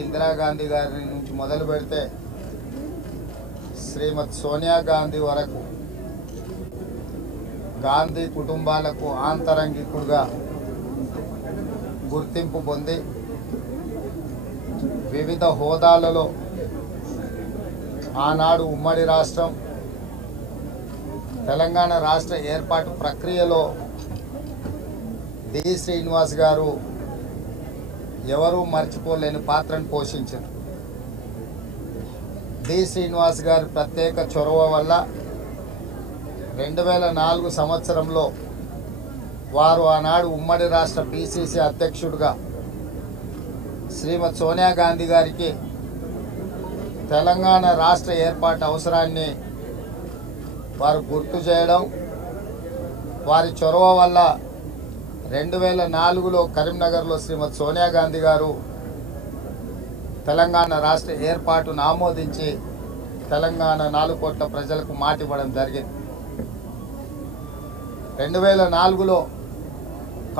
ఇందిరాగాంధీ గారి నుంచి మొదలు పెడితే శ్రీమతి సోనియా గాంధీ వరకు గాంధీ కుటుంబాలకు ఆంతరంగికుడుగా గుర్తింపు పొంది వివిధ హోదాలలో ఆనాడు ఉమ్మడి రాష్ట్రం తెలంగాణ రాష్ట్ర ఏర్పాటు ప్రక్రియలో డి శ్రీనివాస్ గారు ఎవరూ మర్చిపోలేని పాత్రను పోషించారు. డి శ్రీనివాస్ గారి ప్రత్యేక చొరవ వల్ల 2004 సంవత్సరంలో వారు ఆనాడు ఉమ్మడి రాష్ట్ర పిసిసి అధ్యక్షుడిగా శ్రీమతి సోనియా గాంధీ గారికి తెలంగాణ రాష్ట్ర ఏర్పాటు అవసరాన్ని వారు గుర్తు చేయడం, వారి చొరవ వల్ల 2004లో కరీంనగర్లో శ్రీమతి సోనియా గాంధీ గారు తెలంగాణ రాష్ట్ర ఏర్పాటును ఆమోదించి తెలంగాణ 4 కోట్ల ప్రజలకు మాట ఇవ్వడం జరిగింది. 2004లో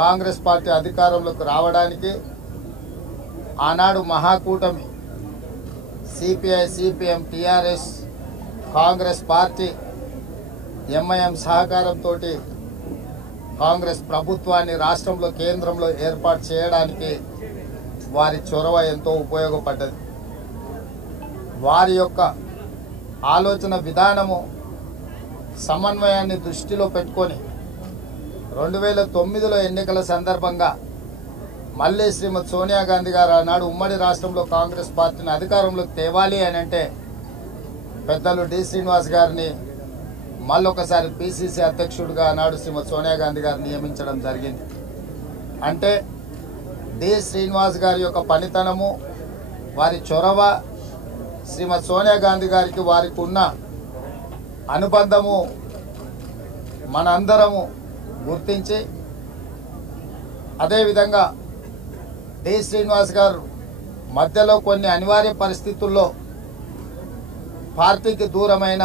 కాంగ్రెస్ పార్టీ అధికారంలోకి రావడానికి ఆనాడు మహాకూటమి CPI, CPM, TRS, Congress party, MIM సహకారంతో కాంగ్రెస్ ప్రభుత్వాన్ని రాష్ట్రంలో కేంద్రంలో ఏర్పాటు చేయడానికి వారి చొరవ ఎంతో ఉపయోగపడ్డది. వారి యొక్క ఆలోచన విధానము సమన్వయాన్ని దృష్టిలో పెట్టుకొని 2009లో ఎన్నికల సందర్భంగా మళ్ళీ శ్రీమతి సోనియా గాంధీ గారు ఆనాడు ఉమ్మడి రాష్ట్రంలో కాంగ్రెస్ పార్టీని అధికారంలోకి తేవాలి అని అంటే పెద్దలు డి శ్రీనివాస్ గారిని మళ్ళొకసారి పిసిసి అధ్యక్షుడిగా ఆనాడు శ్రీమతి సోనియా గాంధీ గారు నియమించడం జరిగింది. అంటే డి శ్రీనివాస్ గారి యొక్క పనితనము, వారి చొరవ, శ్రీమతి సోనియా గాంధీ గారికి వారికి ఉన్న అనుబంధము మనందరము గుర్తించి, అదేవిధంగా డి శ్రీనివాస్ గారు మధ్యలో కొన్ని అనివార్య పరిస్థితుల్లో పార్టీకి దూరమైన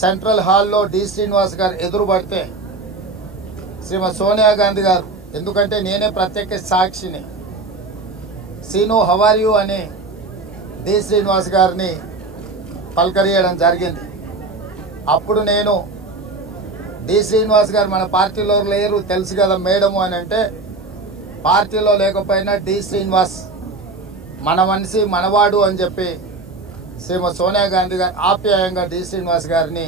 సెంట్రల్ హాల్లో డి శ్రీనివాస్ గారు ఎదురుపడితే శ్రీమతి సోనియా గాంధీ గారు, ఎందుకంటే నేనే ప్రత్యేక సాక్షిని, సీను హవారియు అని డి శ్రీనివాస్ గారిని పలకరియడం జరిగింది. అప్పుడు నేను డి శ్రీనివాస్ గారు మన పార్టీలో లేరు తెలుసు కదా మేడము అని అంటే, పార్టీలో లేకపోయినా డి శ్రీనివాస్ మన మనిషి మనవాడు అని చెప్పి శ్రీమతి సోనియా గాంధీ గారు ఆప్యాయంగా డి శ్రీనివాస్ గారిని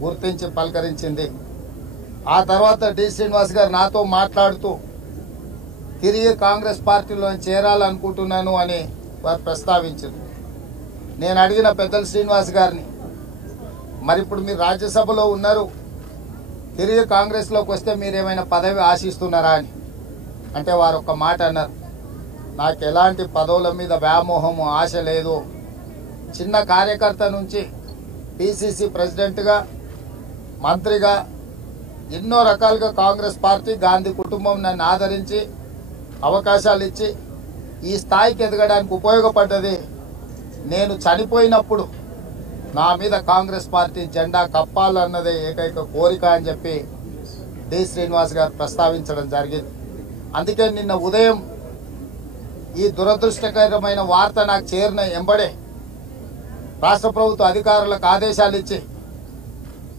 గుర్తించి పలకరించింది. ఆ తర్వాత డి శ్రీనివాస్ గారు నాతో మాట్లాడుతూ తిరిగి కాంగ్రెస్ పార్టీలో చేరాలనుకుంటున్నాను అని వారు ప్రస్తావించారు. నేను అడిగిన పెద్దలు శ్రీనివాస్ గారిని, మరి ఇప్పుడు మీరు రాజ్యసభలో ఉన్నారు, తిరిగి కాంగ్రెస్లోకి వస్తే మీరేమైనా పదవి ఆశిస్తున్నారా అని అంటే వారు ఒక మాట అన్నారు, నాకు ఎలాంటి పదవుల మీద వ్యామోహము ఆశ లేదు. చిన్న కార్యకర్త నుంచి పిసిసి ప్రెసిడెంట్గా, మంత్రిగా ఎన్నో రకాలుగా కాంగ్రెస్ పార్టీ, గాంధీ కుటుంబం నన్ను ఆదరించి అవకాశాలు ఇచ్చి ఈ స్థాయికి ఎదగడానికి ఉపయోగపడ్డది. నేను చనిపోయినప్పుడు నా మీద కాంగ్రెస్ పార్టీ జెండా కప్పాలన్నదే ఏకైక కోరిక అని చెప్పి డి శ్రీనివాస్ గారు ప్రస్తావించడం జరిగింది. అందుకే నిన్న ఉదయం ఈ దురదృష్టకరమైన వార్త నాకు చేరిన ఎంబడే రాష్ట్ర ప్రభుత్వ అధికారులకు ఆదేశాలు ఇచ్చి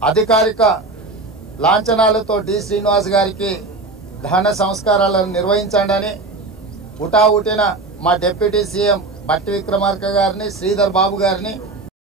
అధికారిక లాంఛనాలతో డి శ్రీనివాస్ గారికి దహన సంస్కారాలను నిర్వహించండి అని హుటాహుటిన మా డిప్యూటీ సీఎం బట్టి విక్రమార్క గారిని, శ్రీధర్ బాబు గారిని